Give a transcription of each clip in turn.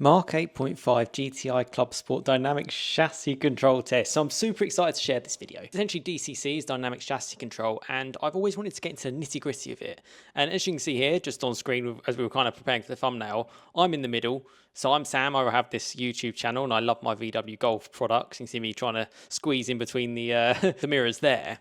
Mark 8.5 GTI Clubsport dynamic chassis control test. So I'm super excited to share this video. Essentially DCC is dynamic chassis control, and I've always wanted to get into the nitty gritty of it. And as you can see here, just on screen as we were kind of preparing for the thumbnail, I'm in the middle. So I'm Sam, I have this YouTube channel and I love my VW Golf products. You can see me trying to squeeze in between the, the mirrors there.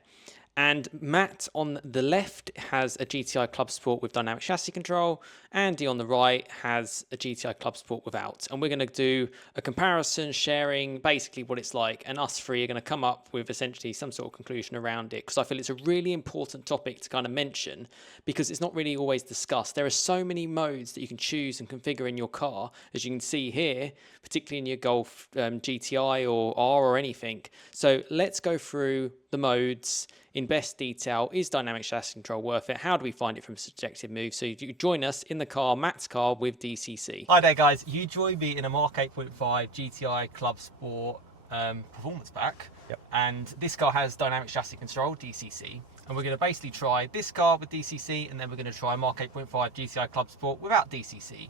And Matt on the left has a GTI Clubsport with dynamic chassis control. Andy on the right has a GTI Clubsport without. And we're going to do a comparison, sharing basically what it's like. And us three are going to come up with essentially some sort of conclusion around it. Because I feel it's a really important topic to kind of mention because it's not really always discussed. There are so many modes that you can choose and configure in your car, as you can see here, particularly in your Golf GTI or R or anything. So let's go through the modes in best detail. Is dynamic chassis control worth it? How do we find it from subjective moves? So you join us in the car, Matt's car with DCC. Hi there guys, you join me in a Mark 8.5 GTI Clubsport performance pack. Yep. And this car has dynamic chassis control, DCC. And we're going to basically try this car with DCC, and then we're going to try Mark 8.5 GTI Clubsport without DCC.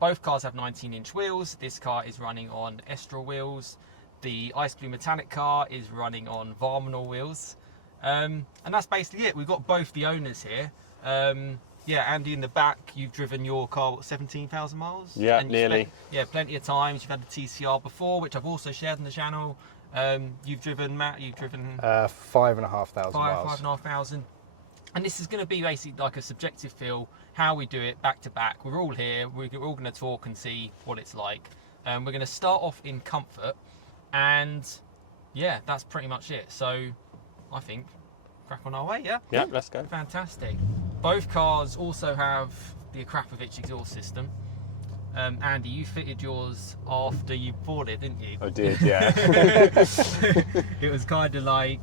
Both cars have 19-inch wheels. This car is running on Estral wheels. The Ice Blue Metallic car is running on Varminal wheels. And that's basically it. We've got both the owners here. Yeah, Andy in the back, you've driven your car, what, 17,000 miles? Yeah, nearly. Plenty of times. You've had the TCR before, which I've also shared on the channel. You've driven, Matt, you've driven... 5,500 miles. 5,500. And this is going to be basically like a subjective feel, how we do it back to back. We're all here. We're all going to talk and see what it's like. We're going to start off in comfort. And yeah, that's pretty much it. So I think crack on our way, yeah? Yeah, let's go. Fantastic. Both cars also have the Akrapovic exhaust system. Andy, you fitted yours after you bought it, didn't you? I did, yeah. It was kind of like,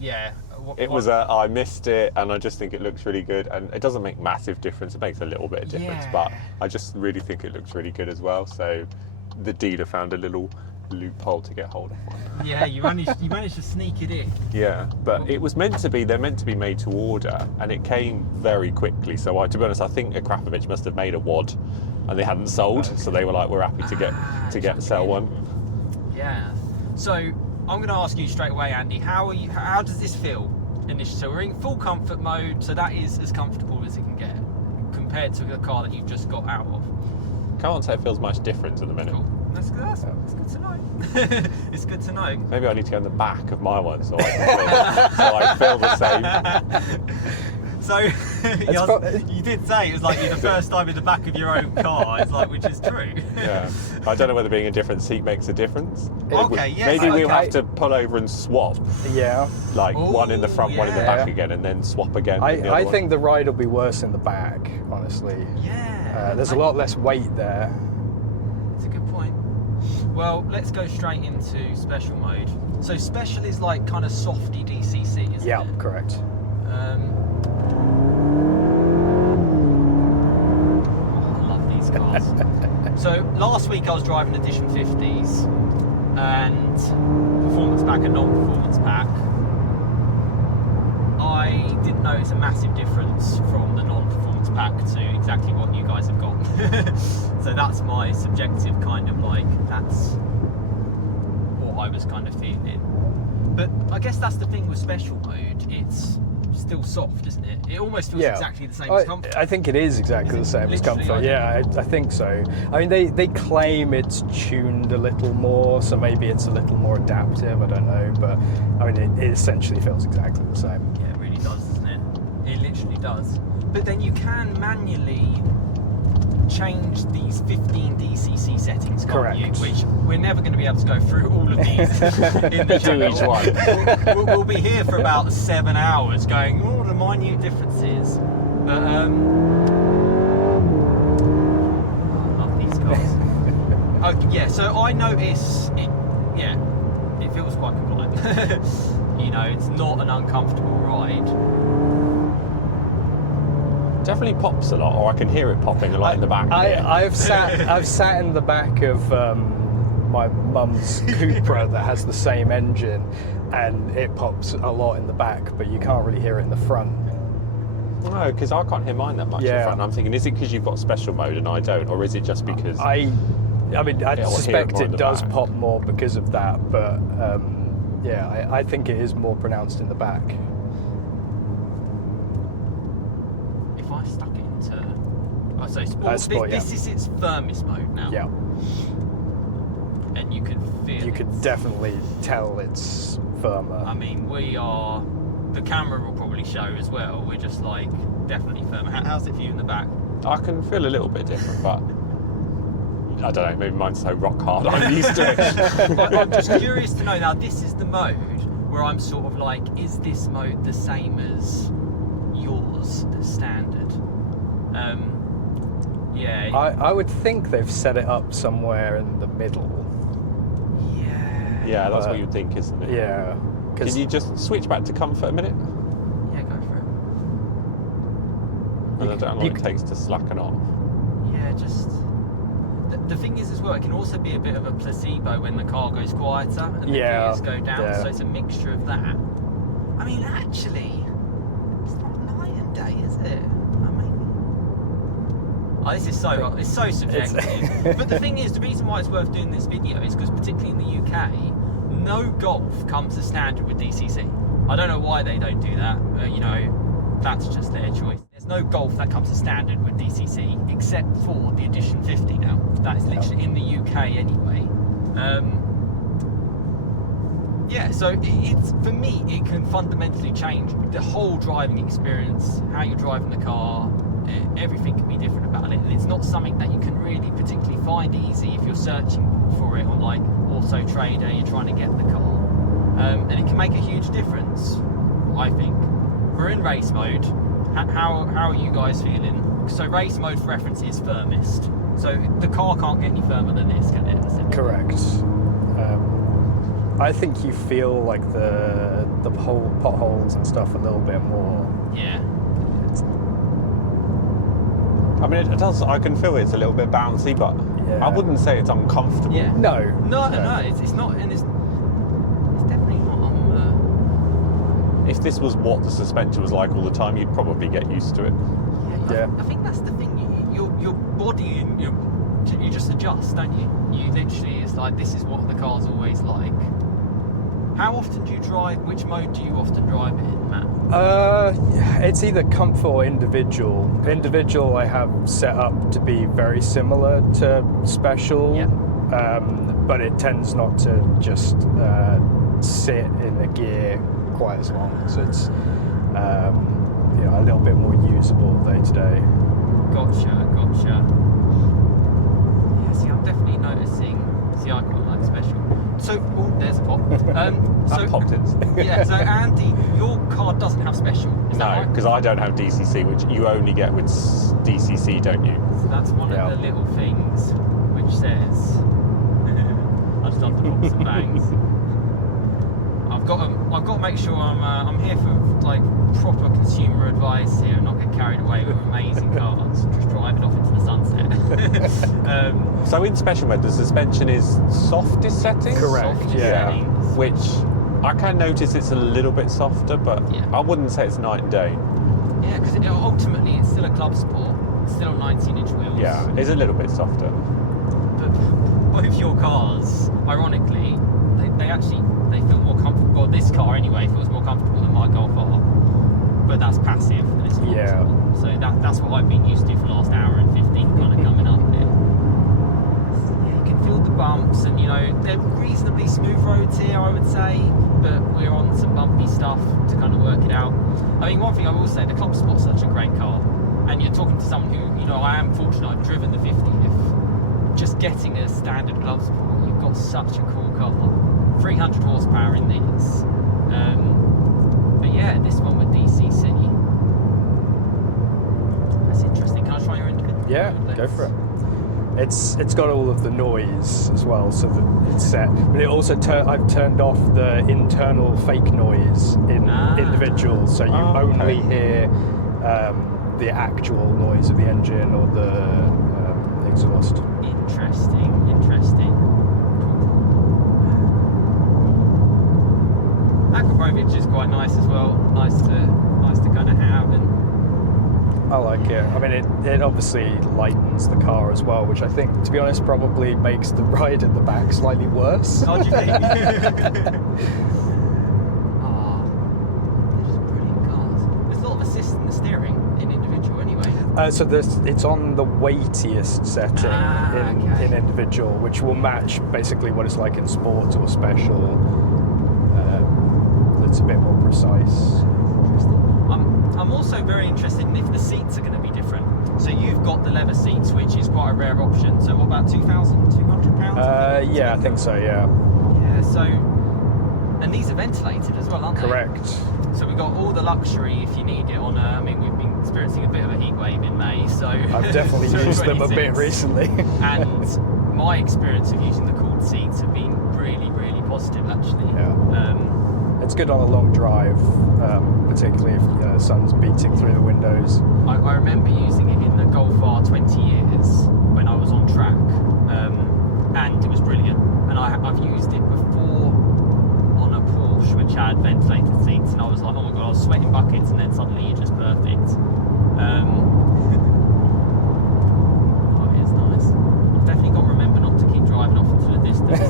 yeah. I missed it, and I just think it looks really good. And it doesn't make massive difference. It makes a little bit of difference, but I just really think it looks really good as well. So the dealer found a little loophole to get hold of one. Yeah, you managed to sneak it in. Yeah, but it was meant to be, they're meant to be made to order, and it came very quickly. So to be honest, I think Akrapovic must have made a WOD and they hadn't sold, so they were like, we're happy to sell one. Yeah. So I'm going to ask you straight away, Andy, how does this feel initially? So we're in full comfort mode, so that is as comfortable as it can get compared to the car that you've just got out of. Can't say it feels much different at the minute. Cool. That's good to know. It's good to know. Maybe I need to go in the back of my one so I feel the same. So you did say it was like the first time in the back of your own car. It's like, which is true. Yeah. I don't know whether being a different seat makes a difference. Okay. Yeah. Maybe we'll have to pull over and swap. Yeah. Like one in the front, one in the back again, and then swap again. I think the ride will be worse in the back, honestly. Yeah. There's a lot less weight there. That's a good point. Well, let's go straight into special mode. So special is like kind of softy DCC, isn't it? Yeah, correct. I love these cars. So last week I was driving Edition 50s and performance pack and non-performance pack. I didn't notice a massive difference from the non-performance pack to exactly what you guys have got. So that's my subjective kind of like, that's what I was kind of feeling. But I guess that's the thing with special mode, it's still soft, isn't it? It almost feels exactly the same as comfort. I think it is exactly the same as comfort. Yeah, I think so. I mean, they claim it's tuned a little more, so maybe it's a little more adaptive, I don't know, but I mean, it essentially feels exactly the same. Yeah, it really does, doesn't it? It literally does. But then you can manually change these 15 DCC settings, can't you? Which we're never going to be able to go through all of these in the channel. Each one. We'll be here for about 7 hours going, oh, the minute differences. But I love these cars. Yeah, so I notice it. Yeah, it feels quite compliant. You know, it's not an uncomfortable ride. Definitely pops a lot, or I can hear it popping a lot in the back. I've sat in the back of my mum's Cupra that has the same engine, and it pops a lot in the back, but you can't really hear it in the front. No, because I can't hear mine that much in front. I'm thinking, is it because you've got special mode and I don't, or is it just because? I mean, I suspect it does back. pop more because of that, but yeah, I think it is more pronounced in the back. If I stuck it into, sport, this is its firmest mode now. Yeah. And you can feel. You could definitely tell it's firmer. I mean, we are. The camera will probably show as well. We're just like definitely firmer. How's it for you in the back? I can feel a little bit different, but I don't know. Maybe mine's so rock hard. I'm used to it. I'm just curious to know. Now, this is the mode where I'm sort of like, is this mode the same as yours, the standard? Yeah. I would think they've set it up somewhere in the middle. Yeah. Yeah, that's what you'd think, isn't it? Yeah. Can you just switch back to comfort a minute? Yeah, go for it. And I don't know how long it takes to slacken off. Yeah, just. The thing is as well, it can also be a bit of a placebo when the car goes quieter and the gears go down, so it's a mixture of that. I mean, actually, it's not night and day, is it? I mean, this is it's so subjective. But the thing is, the reason why it's worth doing this video is because particularly in the UK, no Golf comes as standard with DCC. I don't know why they don't do that, but you know, that's just their choice. There's no Golf that comes as standard with DCC except for the Edition 50 now. That is literally in the UK anyway. Yeah, so it's for me, it can fundamentally change the whole driving experience, how you're driving the car. Everything can be different about it, and it's not something that you can really particularly find easy if you're searching for it on like Auto Trader, you're trying to get the car, and it can make a huge difference, I think. We're in race mode. How are you guys feeling? So race mode for reference is firmest, so the car can't get any firmer than this, can it? Correct. I think you feel like the whole potholes and stuff a little bit more. Yeah. I mean, it does. I can feel it's a little bit bouncy, but I wouldn't say it's uncomfortable. Yeah. No, it's not, and it's definitely not on If this was what the suspension was like all the time, you'd probably get used to it. Yeah. I think that's the thing. Your body and you just adjust, don't you? You literally, it's like this is what the car's always like. How often do you drive? Which mode do you often drive it in, Matt? It's either comfort or individual. Individual I have set up to be very similar to special, but it tends not to just sit in a gear quite as long. So it's a little bit more usable day to day. Gotcha. Yeah, see, I'm definitely noticing. See, I quite like special. So, there's a pop. That popped it. Yeah, so Andy, your car doesn't have special, is that No, right? because I don't have DCC, which you only get with DCC, don't you? So that's one of the little things which says, I just love the pops and bangs. I've got to make sure I'm here for like proper consumer advice here and not get carried away with amazing cars, just driving off into the sunset. So in special mode, the suspension is softest settings? Correct, Softest yeah. settings. Which I can notice it's a little bit softer, but I wouldn't say it's night and day. Yeah, because ultimately it's still a Clubsport, it's still on 19-inch wheels. Yeah, it's a little bit softer. But both your cars, ironically, they feel more comfortable. Well, this car anyway feels more comfortable than my Golf R, but that's passive and it's not. So that's what I've been used to for the last hour and 15 kind of coming up here. Yeah, you can feel the bumps, and you know they're reasonably smooth roads here, I would say, but we're on some bumpy stuff to kind of work it out. I mean, one thing I will say, the Clubsport's such a great car, and you're talking to someone who, you know, I am fortunate I've driven the 50. If just getting a standard Clubsport, you've got such a cool car. 300 horsepower in these. But yeah, this one with DCC. That's interesting. Can I try your individual? Yeah, go for it. It's got all of the noise as well, so that it's set. But it also I've turned off the internal fake noise in individual, so you only hear the actual noise of the engine or the exhaust. Interesting. Aquapovich is quite nice as well. Nice to kind of have, and I like it. I mean, it obviously lightens the car as well, which I think, to be honest, probably makes the ride at the back slightly worse. How do you think? Oh, they're just brilliant cars. There's a lot of assist in the steering in individual anyway. So it's on the weightiest setting in individual, which will match basically what it's like in sport or special. It's a bit more precise. I'm also very interested in if the seats are going to be different. So you've got the leather seats, which is quite a rare option. So what, about £2,200? Yeah, I think so. Yeah. Yeah. So, and these are ventilated as well, aren't they? Correct. So we've got all the luxury if you need it on I mean, we've been experiencing a bit of a heat wave in May, so I've definitely used them a bit recently. And my experience of using the cooled seats have been really, really positive, actually. Yeah. It's good on a long drive, particularly if the sun's beating through the windows. I remember using it in the Golf R 20 years when I was on track, and it was brilliant. And I've used it before on a Porsche which had ventilated seats, and I was like, oh my god, I was sweating buckets, and then suddenly you're just perfect. Oh, it is nice. I've definitely got to remember not to keep driving off into the distance.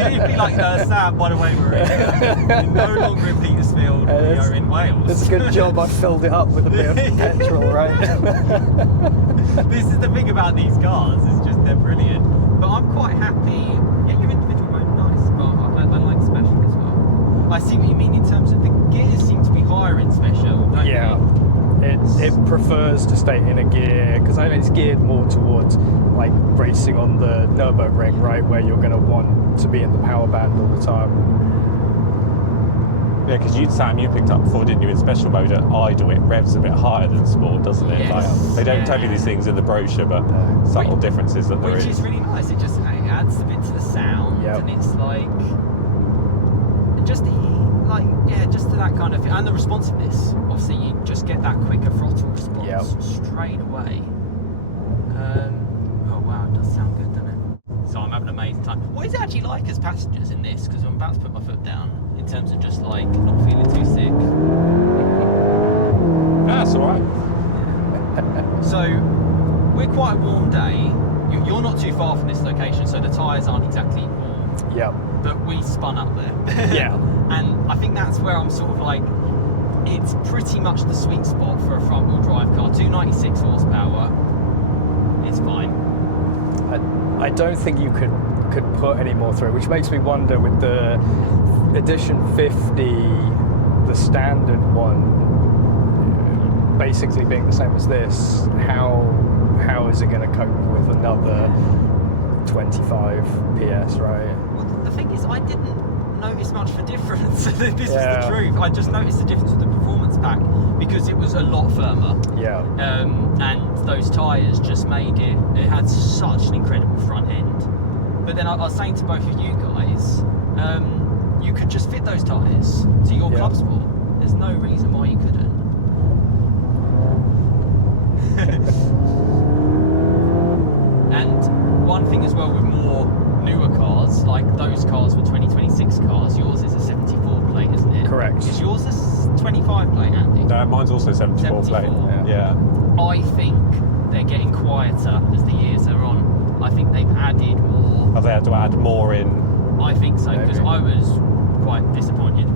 It'd be like Sam, by the way, we're no longer in Petersfield, we are in Wales. It's a good job I filled it up with a bit of petrol, right? This is the thing about these cars, it's just they're brilliant. But I'm quite happy. Yeah, your individual mode nice, but I like special as well. I see what you mean in terms of the gears seem to be higher in special, don't Yeah. It prefers to stay in a gear, because I mean, it's geared more towards like racing on the Nürburgring, right, where you're going to want to be in the power band all the time. Yeah, because Sam, you picked up before, didn't you, in special mode at idle, it revs a bit higher than sport, doesn't it? Yes. Like, they don't tell you these things in the brochure, but subtle differences that there Which is. is really nice. It adds a bit to the sound, Yep. and it's like just to that kind of, and the responsiveness. Obviously, you just get that quicker throttle response straight away. Oh wow, it does sound good, doesn't it? So I'm having an amazing time. What is it actually like as passengers in this? Because I'm about to put my foot down in terms of just like not feeling too sick. That's all right. So we're quite a warm day. You're not too far from this location, so the tyres aren't exactly warm. Yeah. But we spun up there. Yeah. And I think that's where I'm sort of like, it's pretty much the sweet spot for a front wheel drive car. 296 horsepower, it's fine. I don't think you could put any more through, which makes me wonder with the Edition 50, the standard one, basically being the same as this, how is it going to cope with another 25 PS, right? Well, the thing is, I didn't notice much of a difference. This is the truth. I just noticed the difference with the performance pack because it was a lot firmer. Yeah. And those tyres just made it had such an incredible front end. But then I was saying to both of you guys, you could just fit those tyres to your Clubsport. There's no reason why you couldn't. And one thing as well with more newer cars, like those cars were 2026 cars, yours is a 74 plate, isn't it? Correct. Is yours a 25 plate, Andy? No, mine's also 74 plate. Yeah. I think they're getting quieter as the years are on. I think they've added more. Have they had to add more in? I think so, because Maybe. I was quite disappointed.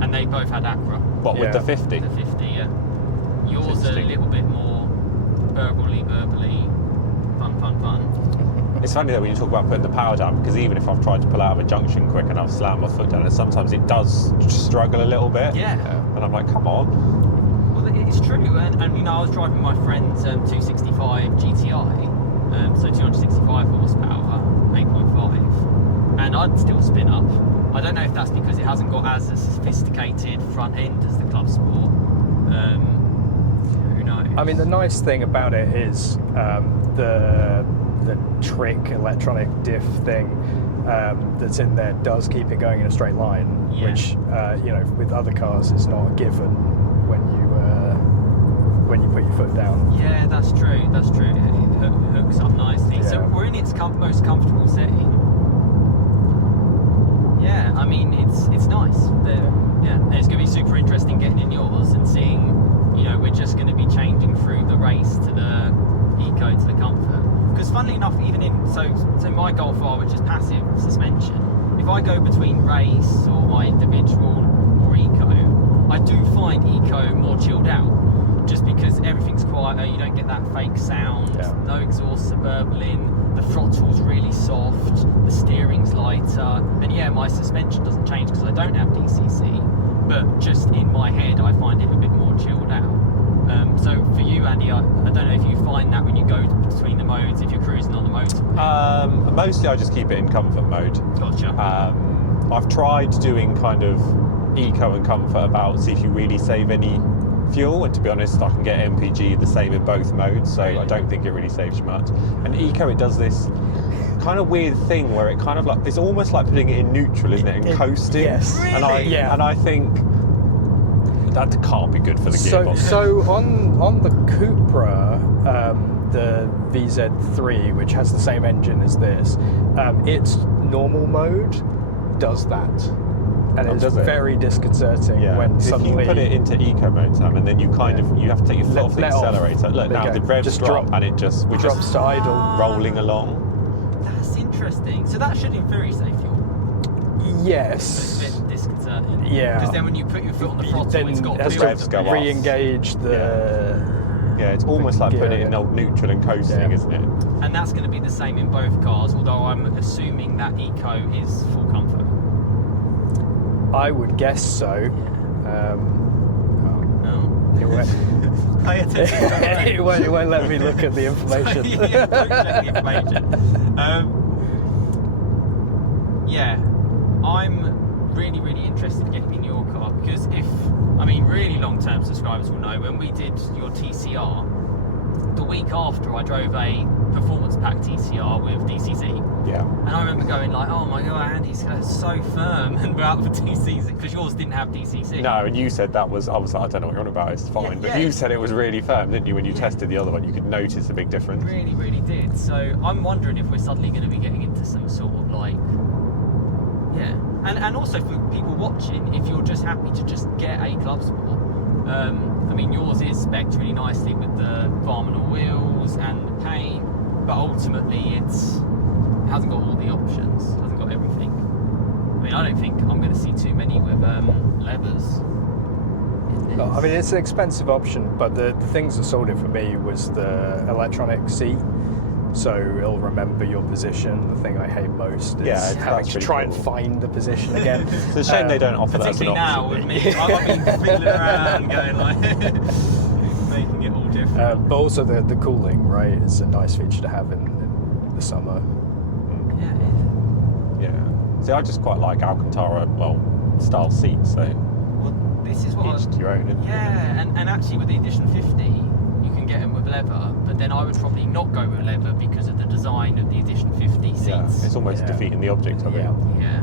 And they both had Acura. What, with the 50? The 50, yeah. Yours a Interesting. little bit more burbly, fun. It's funny though when you talk about putting the power down, because even if I've tried to pull out of a junction quick and I've slammed my foot down, and sometimes it does struggle a little bit. Yeah. And I'm like, come on. Well, it's true, and you know, I was driving my friend's 265 GTI, so 265 horsepower, 8.5, and I'd still spin up. I don't know if that's because it hasn't got as a sophisticated front end as the Clubsport. Who knows? I mean, the nice thing about it is the trick electronic diff thing that's in there does keep it going in a straight line, which you know, with other cars is not a given when you put your foot down. Yeah, that's true. It hooks up nicely. Yeah. So we're in its most comfortable setting. Yeah, I mean, it's nice. Yeah, it's going to be super interesting getting in yours and seeing you know, we're just going to be changing through the race to the eco to the comfort. Because funnily enough, even in so my Golf R, which is passive suspension, if I go between race or my individual or eco, I do find eco more chilled out, just because everything's quieter, you don't get that fake sound, no exhaust suburban, the throttle's really soft, the steering's lighter, and yeah, my suspension doesn't change because I don't have DCC, but just in my head I find it a bit more chilled out. So for you, Andy, I don't know if you find that when you go between the modes, if you're cruising on the motorway. Mostly I just keep it in comfort mode. Gotcha. I've tried doing kind of eco and comfort about see if you really save any fuel, and to be honest, I can get MPG the same in both modes, so I don't think it really saves you much. And eco, it does this kind of weird thing where it kind of like, it's almost like putting it in neutral, isn't it, and coasting. Yes. Really? And I think that can't be good for the gearbox. So on the Cupra, the VZ3, which has the same engine as this, its normal mode does that, and it's very disconcerting when suddenly if you put it into eco mode, Sam, and then you kind of you have to take your foot off the accelerator. Look, now the revs just drop, and it just drops to idle, rolling along. That's interesting. So that should in theory save fuel. Yes. It's a bit disconcerting. Yeah. Because then when you put your foot on the throttle, then it's got the revs go re-engage the. Yeah, it's almost like putting it in old neutral and coasting, isn't it? And that's going to be the same in both cars, although I'm assuming that eco is full comfort. I would guess so. It won't, Pay attention. it won't let me look at the information. Yeah, don't check the information. Yeah, I'm really, really interested in getting in your car, because really long-term subscribers will know when we did your TCR, the week after I drove a performance pack TCR with DCC. Yeah. And I remember going like, oh my god, Andy's so firm, and we're out for DCC, because yours didn't have DCC. No, and you said that was, I was like, I don't know what you're on about, it's fine. But you said it was really firm, didn't you, when you tested the other one? You could notice a big difference. Really, really did. So I'm wondering if we're suddenly going to be getting into some sort of like, and also for people watching, if you're just happy to just get a Clubsport, yours is spec'd really nicely with the Varminal wheels and the paint, but ultimately it hasn't got all the options, hasn't got everything. I don't think I'm going to see too many with levers. No, it's an expensive option, but the things that sold it for me was the electronic seat. So it'll remember your position. The thing I hate most is having to try and find the position again. It's a shame they don't offer that as an option. Now with me, I've been fiddling around going like, making it all different. But also the cooling, right? It's a nice feature to have in the summer. Yeah. See, I just quite like Alcantara, style seats. So this is what each to your own. Isn't it? and actually with the Edition 50. You can get them with leather, but then I would probably not go with leather because of the design of the Edition 50 seats. Yeah, it's almost defeating the object of it. Yeah.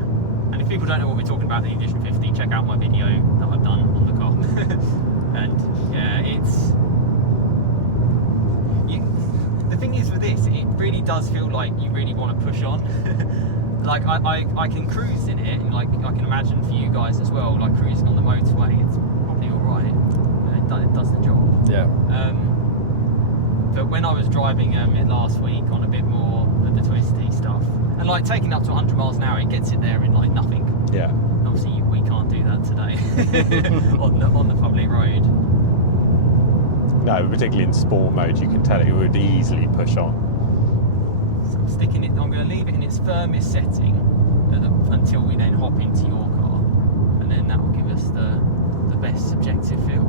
And if people don't know what we're talking about, the Edition 50, check out my video that I've done on the car. And it's... the thing is with this, it really does feel like you really want to push on. Like I can cruise in it, and like I can imagine for you guys as well, like cruising on the motorway, it's probably alright. It does the job. Yeah. But when I was driving it last week on a bit more of the twisty stuff, and like taking up to 100 miles an hour, it gets it there in like nothing. Yeah. Obviously, we can't do that today on the public road. No, particularly in sport mode, you can tell it would easily push on. So I'm sticking it. I'm going to leave it in its firmest setting until we then hop into your car, and then that will give us the best subjective feel.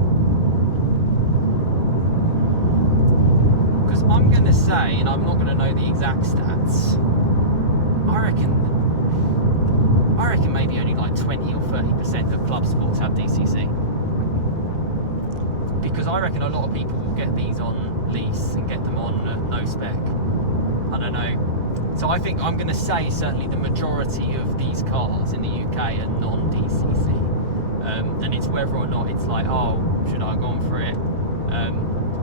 Because I'm going to say, and I'm not going to know the exact stats, I reckon maybe only like 20 or 30% of Clubsports have DCC. Because I reckon a lot of people will get these on lease and get them on no spec. I don't know. So I think I'm going to say certainly the majority of these cars in the UK are non-DCC. And it's whether or not it's like, oh, should I have gone for it?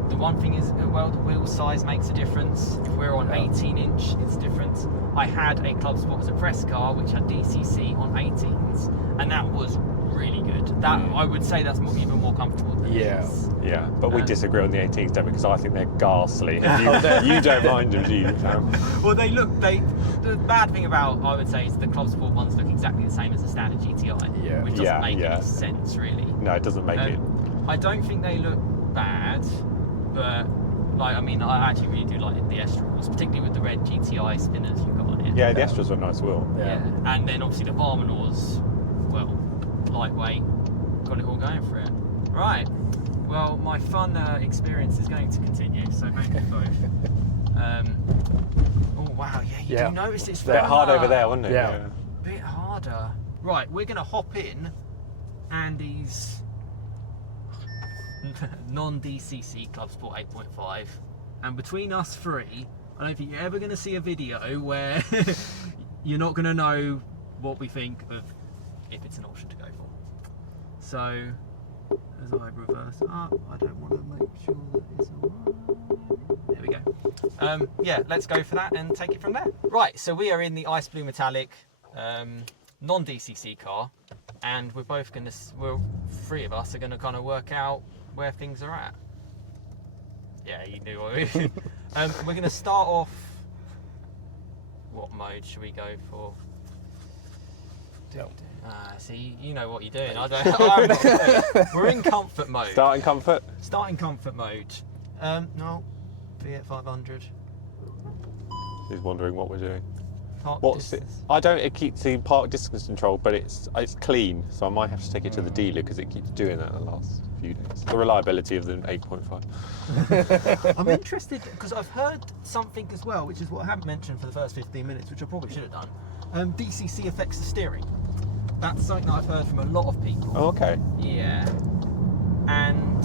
The one thing is, the wheel size makes a difference. If we're on 18-inch, it's different. I had a Clubsport as a press car which had DCC on 18s, and that was really good. That I would say that's even more comfortable than Yeah. is. Yeah, but we disagree on the 18s, don't we? Because I think they're ghastly. And you don't mind them, do you? Well, the bad thing about, I would say, is the Clubsport ones look exactly the same as the standard GTI, Yeah. which doesn't make Yeah. any sense, really. No, it doesn't make it. I don't think they look bad, but like, I mean, I actually really do like the Estrals, particularly with the red GTI spinners you've got on it. Yeah, the Estras are a nice wheel. Yeah. And then obviously the Varminors, well, lightweight, got it all going for it. Right. Well, my fun experience is going to continue, so thank you both. Oh wow, yeah, you do notice it's A bit hard over there, wasn't it? Yeah. Bit harder. Right, we're going to hop in Andy's non-DCC Clubsport 8.5, and between us three, I don't think you're ever going to see a video where you're not going to know what we think of if it's an option to go for. So, as I reverse up, I don't want to make sure that it's alright. There we go. Yeah, let's go for that and take it from there. Right, so we are in the ice blue metallic non-DCC car, and we're both going to, well, three of us are going to kind of work out where things are at. Yeah, you knew what we we're going to start off, what mode should we go for? See, you know what you're doing. I don't. We're in comfort mode. Starting comfort? Starting comfort mode. No, Fiat 500. He's wondering what we're doing. Park What's it? distance. I don't. It keeps the park distance control, but it's clean, so I might have to take it to the dealer because it keeps doing that in the last few days. The reliability of the 8.5. I'm interested because I've heard something as well, which is what I haven't mentioned for the first 15 minutes, which I probably should have done. DCC affects the steering. That's something that I've heard from a lot of people. Oh, okay. Yeah. And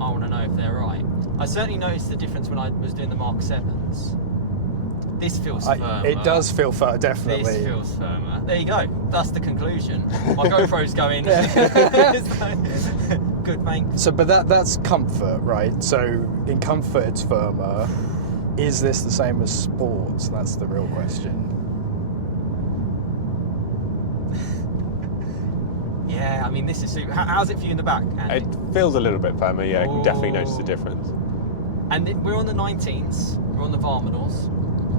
I want to know if they're right. I certainly noticed the difference when I was doing the Mark 7s. This feels firmer. It does feel firmer, definitely. This feels firmer. There you go. That's the conclusion. My GoPro's going. Good, thanks. So, but that's comfort, right? So in comfort, it's firmer. Is this the same as sports? That's the real question. Yeah, I mean, this is super. How's it for you in the back, Andy? It feels a little bit firmer, yeah. You can definitely notice the difference. And we're on the 19s, we're on the Varminors.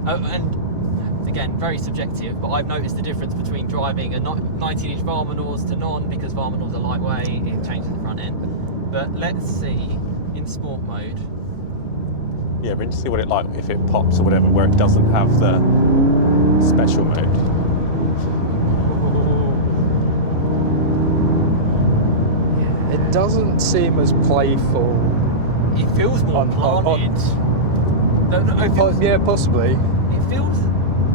And again, very subjective, but I've noticed the difference between driving a 19-inch Varminors to non, because Varminors are lightweight, it changes the front end. But let's see, in sport mode. Yeah, we're going to see what it like if it pops or whatever, where it doesn't have the special mode. It doesn't seem as playful. It feels more planted. Yeah, possibly. It feels,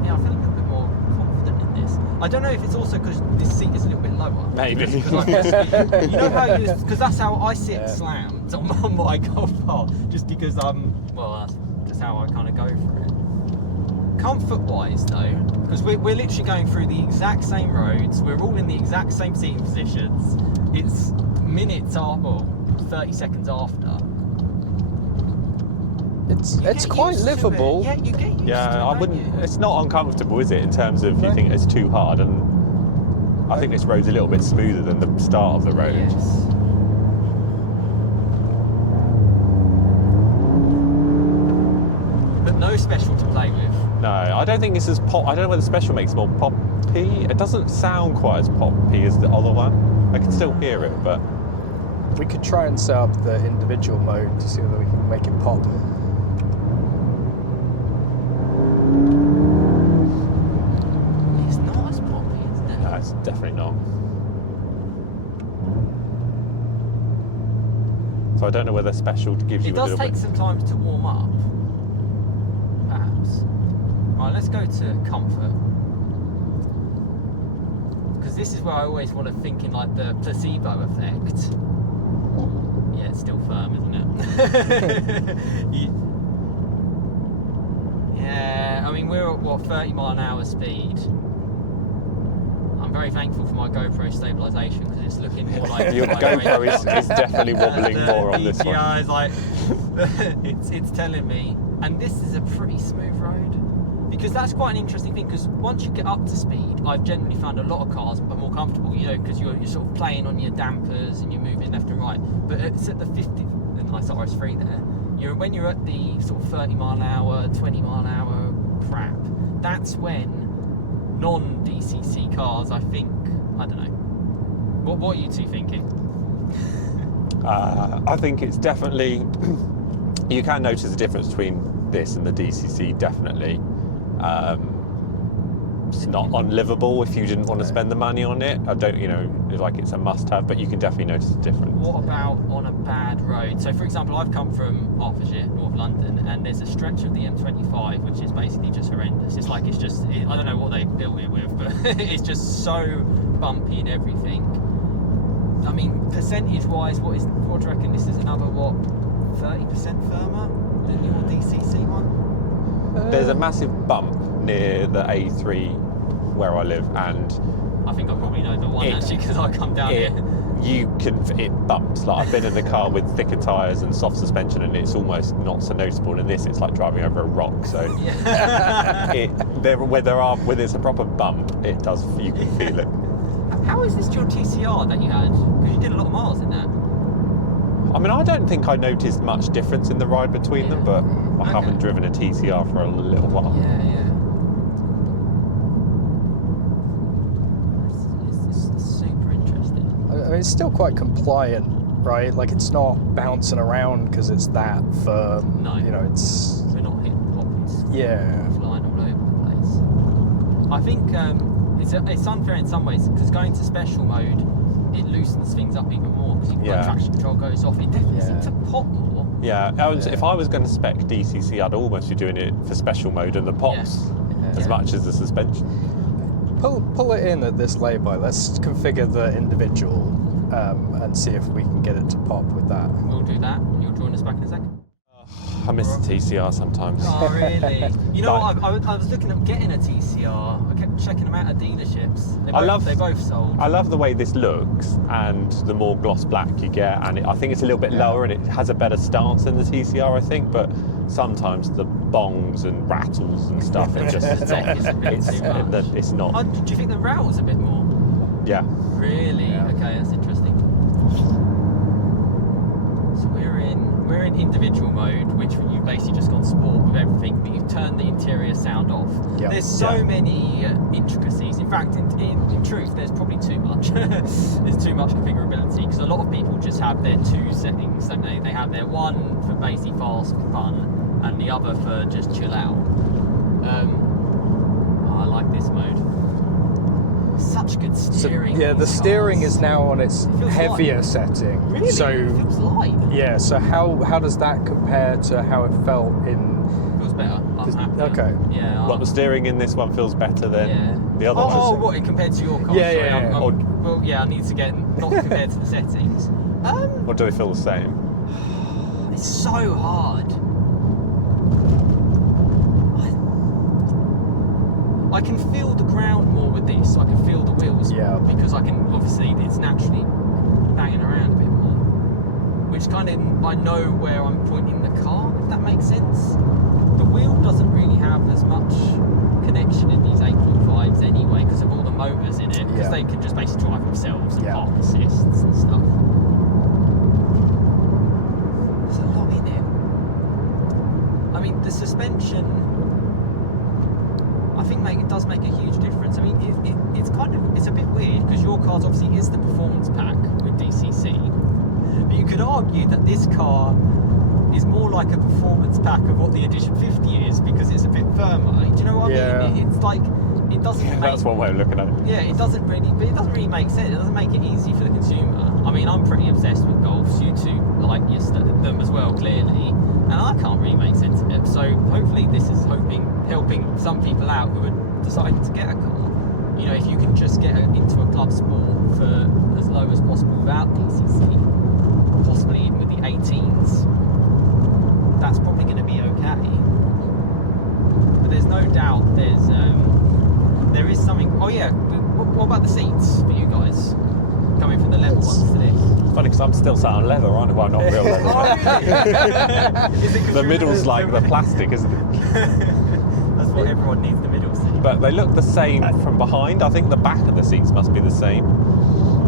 yeah, I feel a little bit more confident in this. I don't know if it's also because this seat is a little bit lower. Maybe. Like, you know how you, because that's how I sit slammed on my golf cart, just because well, that's just how I kind of go for it. Comfort-wise though, because we're literally going through the exact same roads, we're all in the exact same seating positions. It's minutes after, well, 30 seconds after. It's quite livable. Yeah, you get used to it. Yeah, I don't wouldn't. you? It's not uncomfortable, is it? In terms of you think it's too hard, and I think this road's a little bit smoother than the start of the road. Yes. But no special to play with. No, I don't think this is pop. I don't know whether the special makes it more poppy. It doesn't sound quite as poppy as the other one. I can still hear it, but We could try and set up the individual mode to see whether we can make it pop. It's not as poppy, isn't it? no, it's definitely not. So I don't know whether special gives you It a does little take bit. some time to warm up, perhaps. Right, let's go to comfort. Because this is where I always want to think in like the placebo effect. Yeah, it's still firm, isn't it? Yeah, I mean, we're at what, 30 mile an hour speed. I'm very thankful for my GoPro stabilisation because it's looking more like Your GoPro is definitely wobbling more on this one. Yeah, it's like it's telling me, and this is a pretty smooth road. The Because that's quite an interesting thing, because once you get up to speed, I've generally found a lot of cars are more comfortable, you know, because you're sort of playing on your dampers and you're moving left and right. But it's at the 50, and nice RS3 there, when you're at the sort of 30 mile an hour, 20 mile an hour crap, that's when non-DCC cars, I think, I don't know. What are you two thinking? I think it's definitely, you can notice the difference between this and the DCC, definitely. It's not unlivable if you didn't want to spend the money on it. I don't, you know, like it's a must-have, but you can definitely notice the difference. What about on a bad road? So, for example, I've come from Hertfordshire, North London, and there's a stretch of the M25 which is basically just horrendous. It's like I don't know what they built it with, but it's just so bumpy and everything. I mean, percentage-wise, what do you reckon? This is another 30% firmer than your DCC one? There's a massive bump near the A3 where I live, and I think I probably know the one actually, because I come down here. It bumps. Like, I've been in the car with thicker tyres and soft suspension, and it's almost not so noticeable. In this, it's like driving over a rock. So where there's a proper bump, it does. You can feel it. How is this your TCR that you had? Because you did a lot of miles in that. I mean, I don't think I noticed much difference in the ride between them, but I haven't driven a TCR for a little while. Yeah. It's super interesting. I mean, it's still quite compliant, right? Like, it's not bouncing around because it's that firm. No. You know, it's... We're not hitting poppins. Yeah. Flying all over the place. I think it's unfair in some ways, because going to special mode, it loosens things up even more, because traction control goes off. It definitely seems to pop more. Yeah, if I was going to spec DCC, I'd almost be doing it for special mode and the pops as much as the suspension. Pull it in at this lay-by. Let's configure the individual and see if we can get it to pop with that. We'll do that. You'll join us back in a second. I miss the TCR sometimes. Oh, really? You know what? I was looking at getting a TCR. I kept checking them out at dealerships. They both sold. I love the way this looks, and the more gloss black you get, and I think it's a little bit lower, and it has a better stance than the TCR, I think. But sometimes the bongs and rattles and stuff, it just it's not. Oh, do you think the rattle's a bit more? Yeah. Really? Yeah. Okay, that's interesting. So we're in individual mode, which you've basically just gone sport with everything, but you've turned the interior sound off. Yep. There's so many intricacies. In fact, in truth, there's probably too much. There's too much configurability, because a lot of people just have their two settings, don't they? They have their one for basically fast fun, and the other for just chill out. I like this mode. Such good steering. So, the steering is now on its heavier setting. Really? So it feels light. yeah. So how does that compare to how it felt in? Feels better. I'm happy. Okay. Yeah. What, the steering in this one feels better than the other Oh, one? what, compared to your car? Yeah. Well, yeah, I need to get, not compared to the settings. Or do they feel the same? It's so hard. I can feel the ground more with this, so I can feel the wheels more, because I can, obviously, it's naturally banging around a bit more. Which kind of, I know where I'm pointing the car, if that makes sense. The wheel doesn't really have as much connection in these 8.5s anyway, because of all the motors in it, because they can just basically drive themselves and park assists and stuff. There's a lot in it. I mean, the suspension, I think it does make a huge difference. I mean, it's a bit weird, because your car's obviously is the performance pack with DCC, but you could argue that this car is more like a performance pack of what the Edition 50 is, because it's a bit firmer. Do you know what I mean? It's like, it doesn't make... That's one way of looking at it. Yeah, it doesn't really make sense. It doesn't make it easy for the consumer. I mean, I'm pretty obsessed with Golfs. You two like them as well, clearly. And I can't really make sense of it. So hopefully this is helping some people out who are deciding to get a car. You know, if you can just get into a club sport for as low as possible without DCC, possibly even with the 18s, that's probably going to be okay. But there's no doubt there is something. Oh yeah, what about the seats for you guys? Coming from the leather ones to this. It's funny because I'm still sat on leather, aren't I? Well, not real leather. Oh, really? Is it 'cause The you're middle's in like the plastic, isn't it? That's what everyone needs the middle seat. But they look the same from behind. I think the back of the seats must be the same.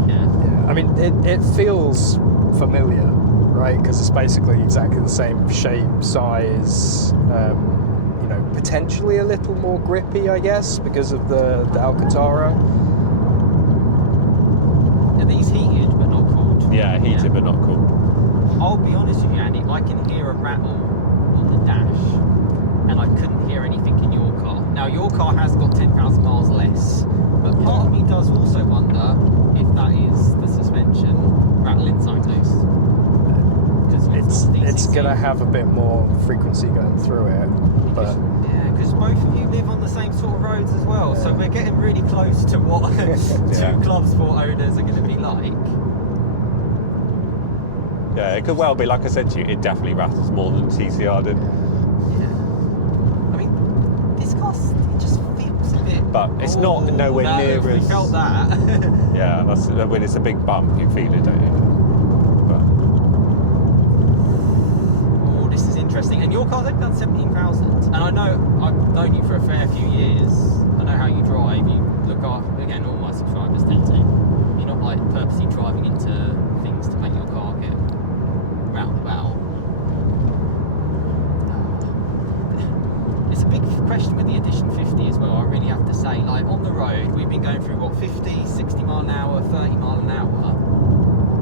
Yeah. I mean, it feels familiar, right? Because it's basically exactly the same shape, size. You know, potentially a little more grippy, I guess, because of the Alcantara. Are these heated but not cooled? Yeah, heated but not cool. I'll be honest with you, Andy, I can hear a rattle on the dash, and I couldn't hear anything in your car. Now, your car has got 10,000 miles less, but part of me does also wonder if that is the suspension rattling something loose. It's going to have a bit more frequency going through it, but... Yeah, because both of you live on the same sort of roads as well, so we're getting really close to what two Clubsport owners are going to be like. Yeah, it could well be, like I said to you, it definitely rattles more than TCR did. Yeah. I mean, this car, it just feels a bit... But it's not nowhere near we as... felt that. Yeah, that's, when it's a big bump, you feel it, don't you? But... Oh, this is interesting. And your car's only done 17,000. And I know, I've known you for a fair few years. I know how you drive. You look after, again, all my subscribers tend to. You're not like purposely driving into things to make your car get roundabout. It's a big question with the Edition 50 as well, I really have to say. Like, on the road, we've been going through, what, 50, 60 mile an hour, 30 mile an hour.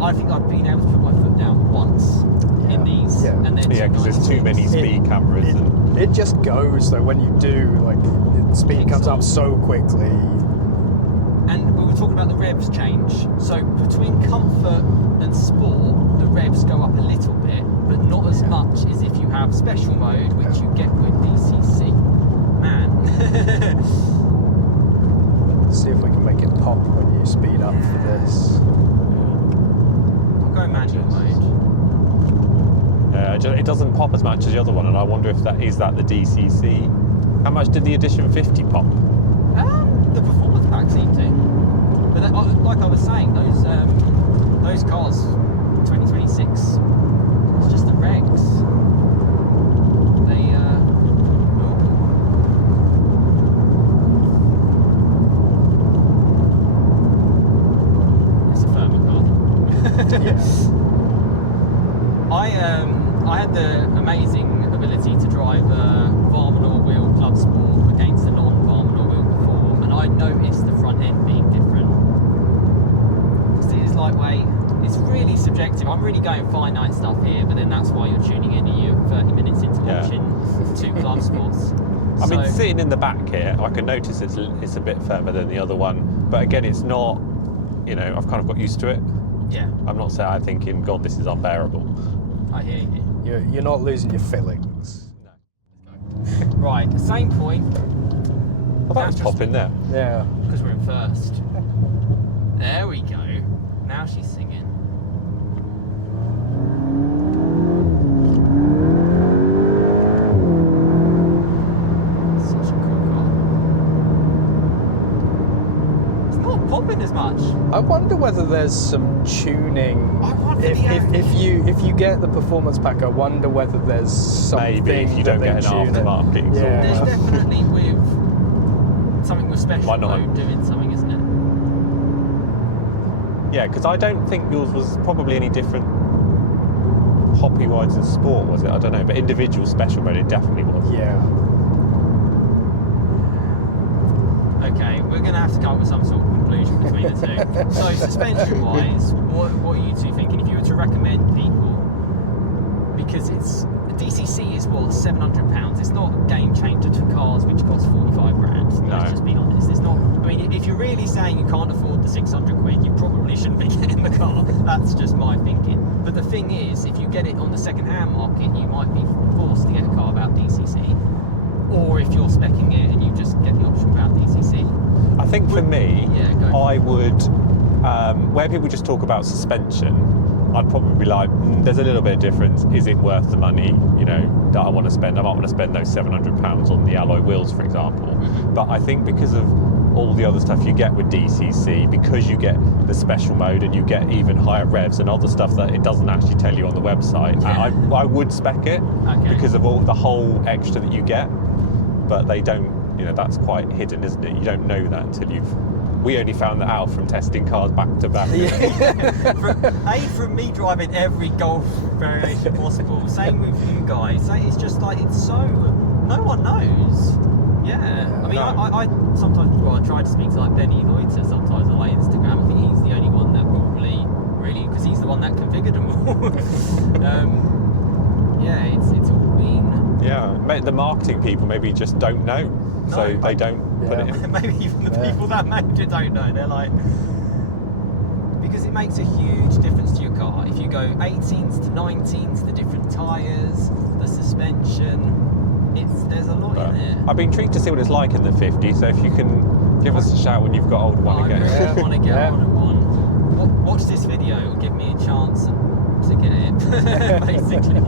I think I've been able to put my foot down once in these. Yeah, and then Yeah, because there's too many speed cameras. It just goes, though, when you do, like, the speed comes up so quickly. And we were talking about the revs change. So between comfort and sport, the revs go up a little bit, but not as much as if you have special mode, which you get with DCC. Man. Let's see if we can make it pop when you speed up for this. I'll go manual mode. It doesn't pop as much as the other one, and I wonder if that is the DCC. How much did the Edition 50 pop? The performance pack seemed to. But that, like I was saying, those cars, 2026, it's just the regs. They, it's a firmer car. I had the amazing ability to drive a Varman all-wheel Clubsport against a non-Varman all-wheel before, and I noticed the front end being different. Because it is lightweight. It's really subjective. I'm really going finite stuff here, but then that's why you're tuning in and you're 30 minutes into watching two Clubsports. I mean, sitting in the back here, I can notice it's a bit firmer than the other one, but again, it's not, you know, I've kind of got used to it. Yeah. I'm not thinking, God, this is unbearable. I hear you. You're not losing your fillings. Right, same point. Well, that was popping there. Yeah. Because we're in first. There we go. Now she's singing. Such a cool car. It's not popping as much. I wonder whether there's some tuning. I wonder if you get the performance pack, I wonder whether there's something. Maybe if you don't get an aftermarket exhaust. Yeah. There's definitely with something with special Why not? mode doing something, isn't it? Yeah, because I don't think yours was probably any different hoppy wides in sport, was it? I don't know, but individual special mode, it definitely was. Yeah. Okay, we're going to have to come up with some sort of conclusion between the two. So, suspension-wise, what are you two thinking? If you were to recommend people, because it's the DCC is what, £700. It's not a game changer to cars which cost 45 grand. Let's just be honest. It's not. I mean, if you're really saying you can't afford the 600 quid, you probably shouldn't be getting the car. That's just my thinking. But the thing is, if you get it on the second-hand market, you might be forced to get a car without DCC. Or if you're speccing it and you just get the option without DCC. I think for me, go. I would, where people just talk about suspension, I'd probably be like, there's a little bit of difference. Is it worth the money, you know, that I want to spend? I might want to spend those £700 on the alloy wheels, for example. But I think because of all the other stuff you get with DCC, because you get the special mode and you get even higher revs and other stuff that it doesn't actually tell you on the website, I would spec it because of all the whole extra that you get. But they don't you know, that's quite hidden, isn't it? You don't know that until we only found that out from testing cars back to back. From me driving every Golf variation possible. Same with you guys. It's just like, it's so, no one knows. Yeah. I mean, I sometimes, well, I try to speak to like Benny Loiter sometimes on like Instagram. I think he's the only one that probably really, because he's the one that configured them all. Yeah, it's all been. Yeah, the marketing people maybe just don't know, so they don't put it in. Maybe even the people that make it don't know. They're like, because it makes a huge difference to your car. If you go 18s to 19s, the different tyres, the suspension, there's a lot in it. I'd be intrigued to see what it's like in the 50, so if you can give us a shout when you've got old one again. I really want to get on at one. Watch this video, it'll give me a chance to get it, basically.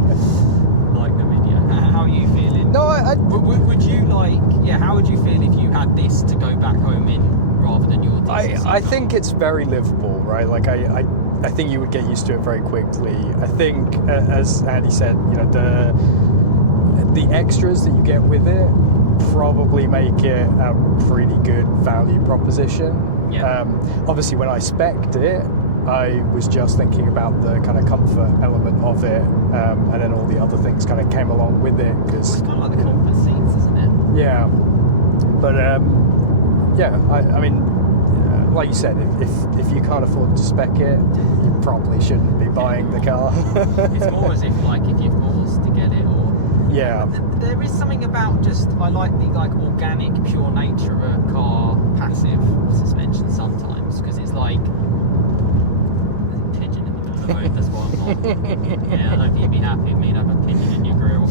Like the video. How are you feeling? No, would you like, how would you feel if you had this to go back home in rather than your DCC I think it's very livable, right? Like I think you would get used to it very quickly. I think, as Andy said, you know, the extras that you get with it probably make it a pretty good value proposition. Yeah. Obviously, when I spec'd it, I was just thinking about the kind of comfort element of it, and then all the other things kind of came along with it. Because it's kind of like the comfort seats, isn't it? Yeah, but I mean, like you said, if you can't afford to spec it, you probably shouldn't be buying the car. It's more as if like if you're forced to get it, or there is something about just, I like the like organic, pure nature of a car passive suspension sometimes, because it's like, there's a pigeon in the middle of the road. That's why I'm not. Yeah, I don't think you'd be happy with me to have a pigeon in your grill.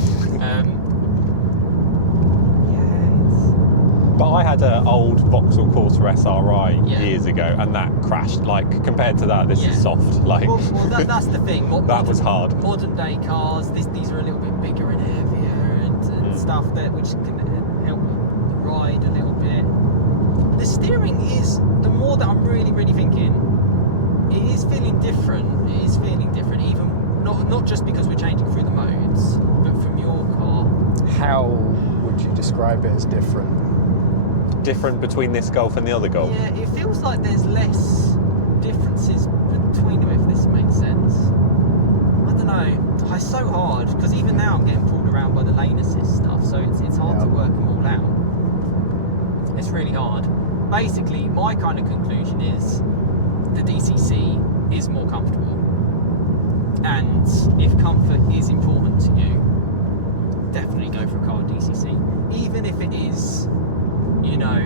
But I had an old Vauxhall Corsa SRI years ago, and that crashed. Like, compared to that, this is soft. Like, well that's the thing. That was hard. Modern day cars, these are a little bit bigger and heavier and stuff which can help the ride a little bit. The steering is, the more that I'm really thinking, it is feeling different. It is feeling different, even not just because we're changing through the modes, but from your car. How would you describe it as different? Different between this Golf and the other Golf? Yeah, it feels like there's less differences between them, if this makes sense. I don't know. It's so hard, because even now I'm getting pulled around by the lane assist stuff, so it's hard to work them all out. It's really hard. Basically, my kind of conclusion is the DCC is more comfortable. And if comfort is important to you, definitely go for a car with DCC. Even if it is, you know,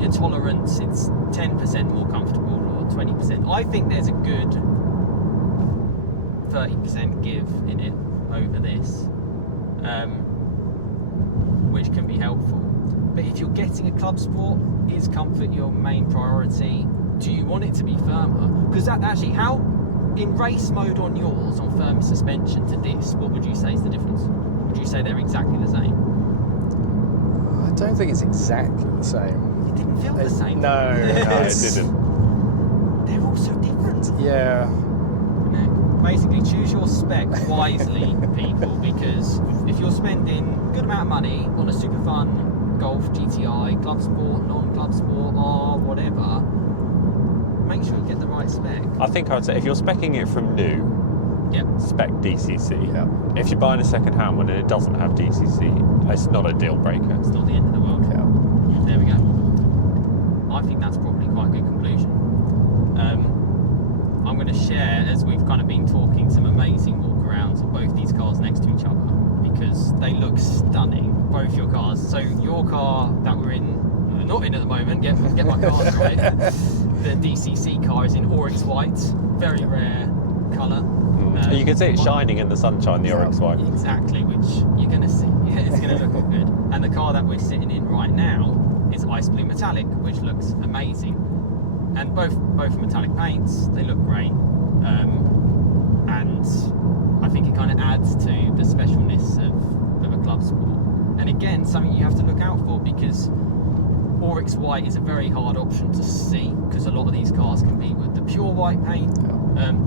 your tolerance, it's 10% more comfortable or 20%. I think there's a good 30% give in it over this, which can be helpful. But if you're getting a Club Sport, is comfort your main priority? Do you want it to be firmer? Because that actually, how in race mode on yours, on firm suspension to this, what would you say is the difference? Would you say they're exactly the same? I don't think it's exactly the same. It didn't feel the same. No, it didn't. They're all so different. Yeah. Basically, choose your spec wisely, people, because if you're spending a good amount of money on a super fun Golf, GTI, Club Sport, non-Club Sport, or whatever, make sure you get the right spec. I think I would say if you're speccing it from new, spec DCC. Yeah. If you're buying a second-hand one and it doesn't have DCC, it's not a deal breaker. It's not the end of the world. Yeah. There we go. I think that's probably quite a good conclusion. I'm going to share, as we've kind of been talking, some amazing walkarounds of both these cars next to each other, because they look stunning, both your cars. So your car that we're in, not in at the moment, get my cars right. The DCC car is in Oryx white, very rare colour. You can see it shining in the sunshine, the Oryx white. Exactly, which you're going to see. It's going to look all good. And the car that we're sitting in right now is ice blue metallic, which looks amazing. And both metallic paints, they look great. And I think it kind of adds to the specialness of a Club Sport. And again, something you have to look out for, because Oryx white is a very hard option to see, because a lot of these cars compete with the pure white paint.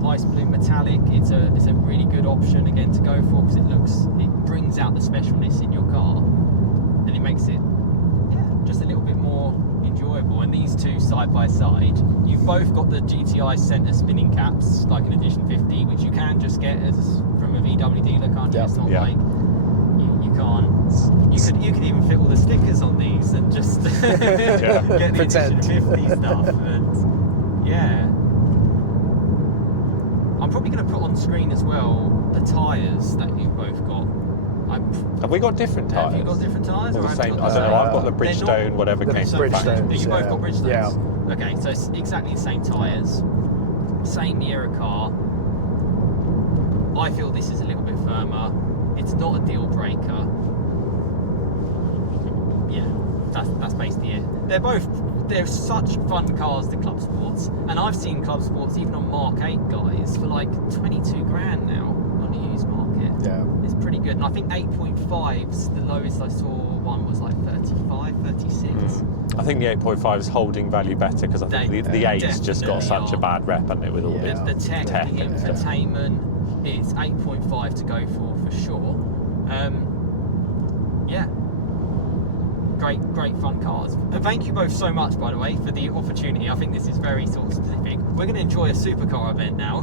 Ice blue metallic, it's a really good option again to go for, because it brings out the specialness in your car, and it makes it side by side. You've both got the GTI centre spinning caps, like an Edition 50, which you can just get as from a VW dealer, can't you? Yeah. It's not Yeah. like you can't. You could even fit all the stickers on these and just get the Edition Pretend. 50 stuff. And yeah, I'm probably going to put on screen as well the tyres that you've both got. Have we got different tyres? Have you got different tyres? Or or the have you same, got I the don't know, same? I've got the They're not- Bridgestone, whatever the came from Bridgestone. factory. You both got Bridgestones? Yeah. Okay, so it's exactly the same tyres, same year of car. I feel this is a little bit firmer. It's not a deal breaker. Yeah, that's basically it. They're such fun cars, the Club Sports, and I've seen Club Sports even on Mark 8 guys for like 22 grand now on the used market. Yeah. It's pretty good, and I think 8.5's the lowest I saw one was like 35, 36. I think the 8.5 is holding value better because I think They the 8's just got definitely such a are. bad rep, hasn't it, with all Yeah. The tech, the and stuff. infotainment, it's 8.5 to go for sure. Yeah, great fun cars. And thank you both so much, by the way, for the opportunity. I think this is very sort of specific. We're going to enjoy a supercar event now,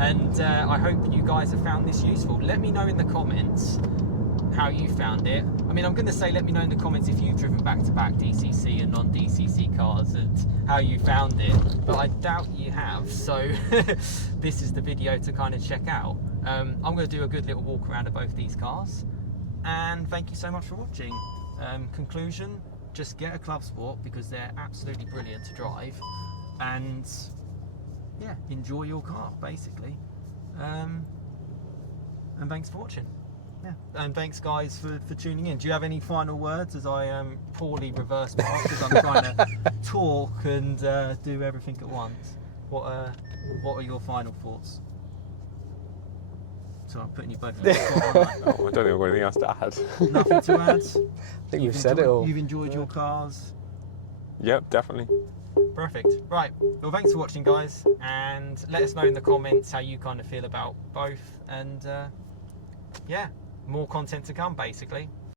and I hope you guys have found this useful. Let me know in the comments how you found it. I mean, I'm going to say let me know in the comments if you've driven back-to-back DCC and non-DCC cars and how you found it, but I doubt you have, so this is the video to kind of check out. I'm going to do a good little walk around of both these cars, and thank you so much for watching. Conclusion, just get a Club Sport because they're absolutely brilliant to drive, and yeah, enjoy your car basically. And thanks for watching. Yeah, and thanks guys for tuning in. Do you have any final words as I poorly reverse park because I'm trying to talk and do everything at once? What are your final thoughts? So I'm putting you both in the spot, aren't I? Oh, I don't think I've got anything else to add. Nothing to add. I think we've said it all. You've enjoyed your cars. Yep, definitely. Perfect. Right. Well, thanks for watching, guys, and let us know in the comments how you kind of feel about both. And yeah, more content to come, basically.